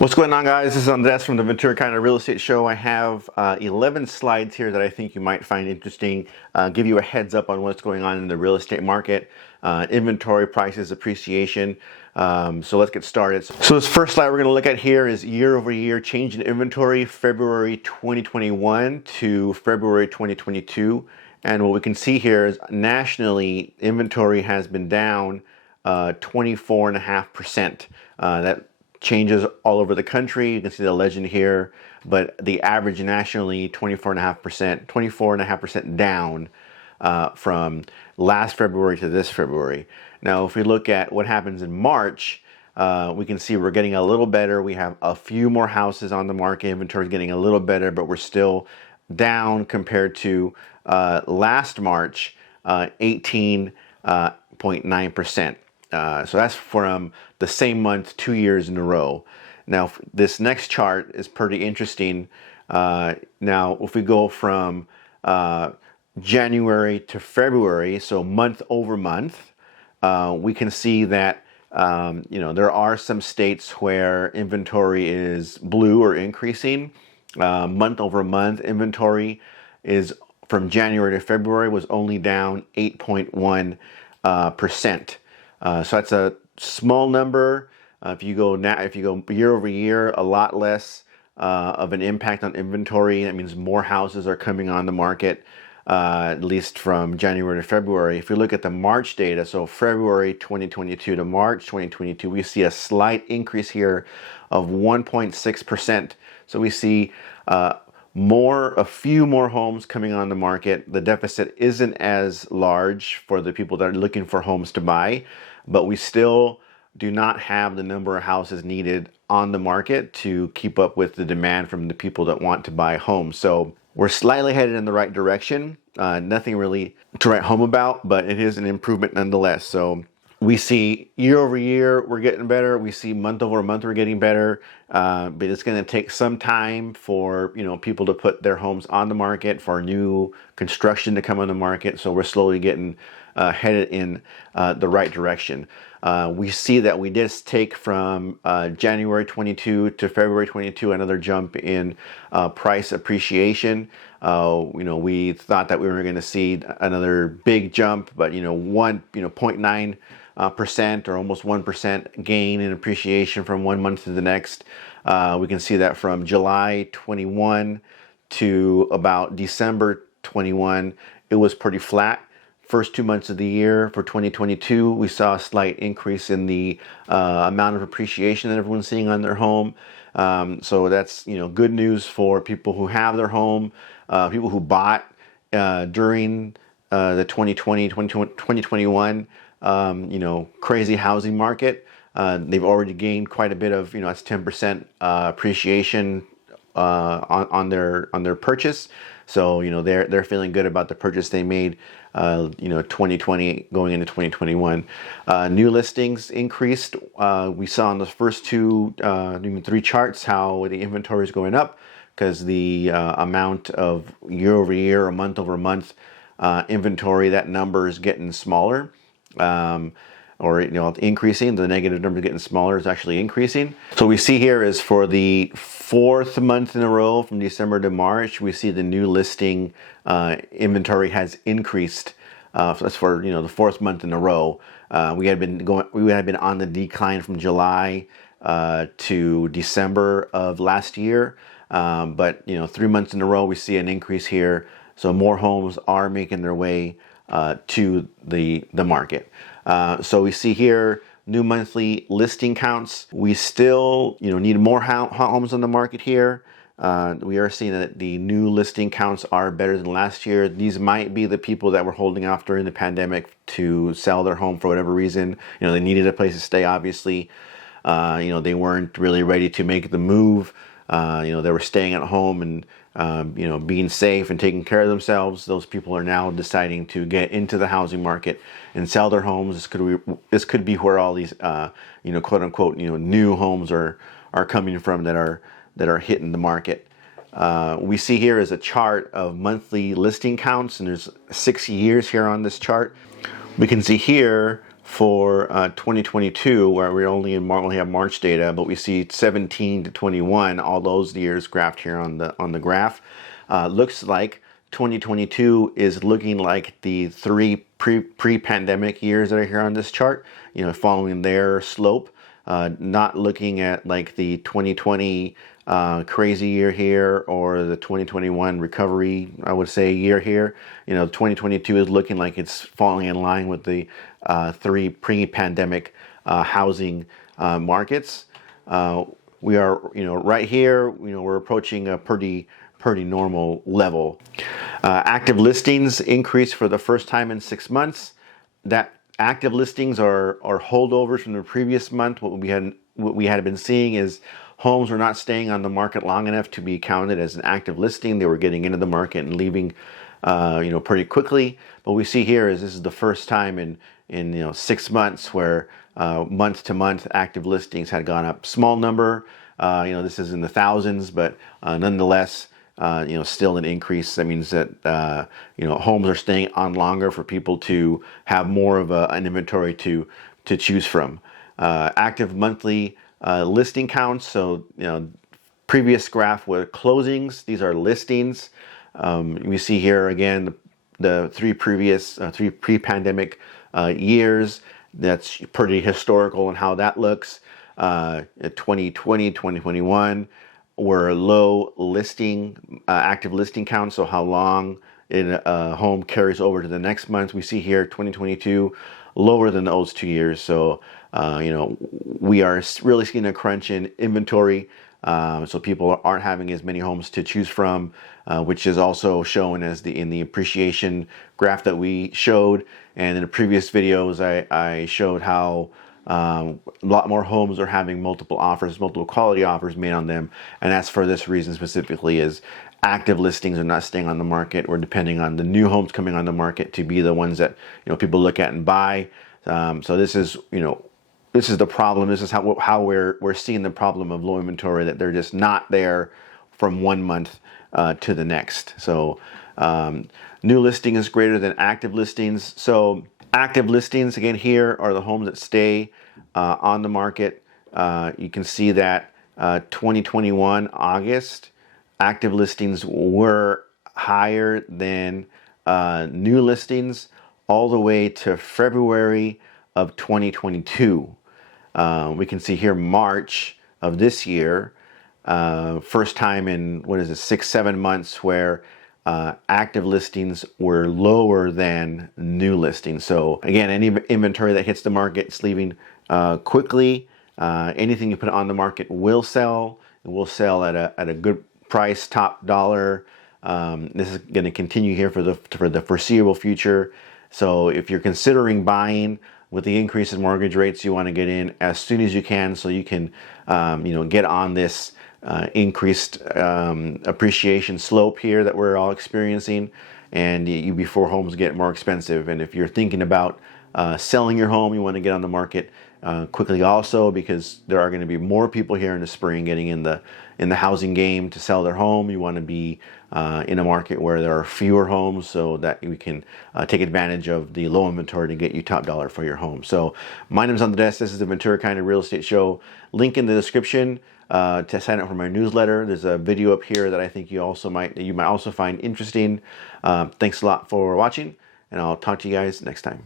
What's going on, guys? This is Andres from the Ventura County Real Estate Show. I have 11 slides here that I think you might find interesting, give you a heads up on what's going on in the real estate market, inventory prices, appreciation. So let's get started. So this first slide we're going to look at here is year over year change in inventory, February 2021 to February 2022. And what we can see here is nationally, inventory has been down 24.5%. That changes all over the country. You can see the legend here, but the average nationally 24.5% down from last February to this February. Now, if we look at what happens in March, we can see we're getting a little better. We have a few more houses on the market. Inventory is getting a little better, but we're still down compared to last March, 18.9%. So that's from the same month 2 years in a row. Now, this next chart is pretty interesting. Now, if we go from January to February, so month over month, we can see that there are some states where inventory is blue or increasing. Month over month inventory is from January to February was only down 8.1%. So that's a small number. If you go year over year, a lot less of an impact on inventory. That means more houses are coming on the market, at least from January to February. If you look at the March data, so February 2022 to March 2022, we see a slight increase here of 1.6%. So we see a few more homes coming on the market. The deficit isn't as large for the people that are looking for homes to buy, but we still do not have the number of houses needed on the market to keep up with the demand from the people that want to buy homes. So we're slightly headed in the right direction. Nothing really to write home about, but it is an improvement nonetheless. So we see year over year we're getting better. We see month over month we're getting better, but it's going to take some time for people to put their homes on the market, for new construction to come on the market. So we're slowly getting headed in the right direction. We see that we did take from January 22 to February 22 another jump in price appreciation. We thought that we were going to see another big jump, but 0.9% or almost 1% gain in appreciation from one month to the next. We can see that from July 21 to about December 21, it was pretty flat. First 2 months of the year for 2022, we saw a slight increase in the amount of appreciation that everyone's seeing on their home. So that's good news for people who have their home, people who bought during the 2021 crazy housing market. They've already gained quite a bit of that's 10% appreciation on their purchase. So they're feeling good about the purchase they made 2020 going into 2021. New listings increased. We saw on the first even three charts how the inventory is going up because the amount of year over year or month over month inventory, that number is getting smaller. Or increasing. The negative number getting smaller is actually increasing. So we see here is for the fourth month in a row from December to March, we see the new listing inventory has increased. So that's for the fourth month in a row. We had been on the decline from July to December of last year, but 3 months in a row we see an increase here. So more homes are making their way to the market. So we see here new monthly listing counts. We still need more homes on the market here. We are seeing that the new listing counts are better than last year. These might be the people that were holding off during the pandemic to sell their home for whatever reason. They needed a place to stay, obviously. They weren't really ready to make the move. They were staying at home and being safe and taking care of themselves. Those people are now deciding to get into the housing market and sell their homes. This could be where all these quote unquote new homes are coming from that are hitting the market. We see here is a chart of monthly listing counts, and there's 6 years here on this chart. We can see here for 2022, where we only have March data, but we see 17 to 21, all those years graphed here on the graph. Looks like 2022 is looking like the three pre-pandemic years that are here on this chart, following their slope. Not looking at like the 2020 crazy year here, or the 2021 recovery, I would say, year here. 2022 is looking like it's falling in line with the three pre-pandemic housing markets. We are, right here, we're approaching a pretty normal level. Active listings increased for the first time in 6 months. That active listings are holdovers from the previous month. What we had been seeing is homes were not staying on the market long enough to be counted as an active listing. They were getting into the market and leaving, pretty quickly. But we see here is this is the first time in 6 months where month to month active listings had gone up. Small number, this is in the thousands, but nonetheless, still an increase. That means that, homes are staying on longer for people to have more of an inventory to choose from. Active monthly listing counts. So, previous graph were closings. These are listings. We see here again the three pre-pandemic years. That's pretty historical in how that looks. 2020, 2021 were low active listing counts, so how long a home carries over to the next month. We see here 2022 lower than those 2 years. So we are really seeing a crunch in inventory. So people aren't having as many homes to choose from, which is also shown as in the appreciation graph that we showed. And in the previous videos, I showed how a lot more homes are having multiple quality offers made on them. And that's for this reason specifically, is active listings are not staying on the market. We're depending on the new homes coming on the market to be the ones that people look at and buy. So this is the problem. This is how we're seeing the problem of low inventory, that they're just not there from 1 month to the next. So new listing is greater than active listings. So active listings, again, here are the homes that stay on the market. You can see that 2021 August, active listings were higher than new listings all the way to February of 2022. We can see here March of this year, first time in 6-7 months where active listings were lower than new listings. So again, any inventory that hits the market is leaving quickly. Anything you put on the market will sell. It will sell at a good price, top dollar. This is going to continue here for the foreseeable future. So if you're considering buying with the increase in mortgage rates, you want to get in as soon as you can, so you can get on this increased appreciation slope here that we're all experiencing, and before homes get more expensive. And if you're thinking about selling your home, you want to get on the market quickly also, because there are going to be more people here in the spring getting in the housing game to sell their home. You want to be in a market where there are fewer homes, so that we can take advantage of the low inventory to get you top dollar for your home. So my name's Andres. This is the Ventura County Real Estate Show. Link in the description to sign up for my newsletter. There's a video up here that I think you might also find interesting. Thanks a lot for watching, and I'll talk to you guys next time.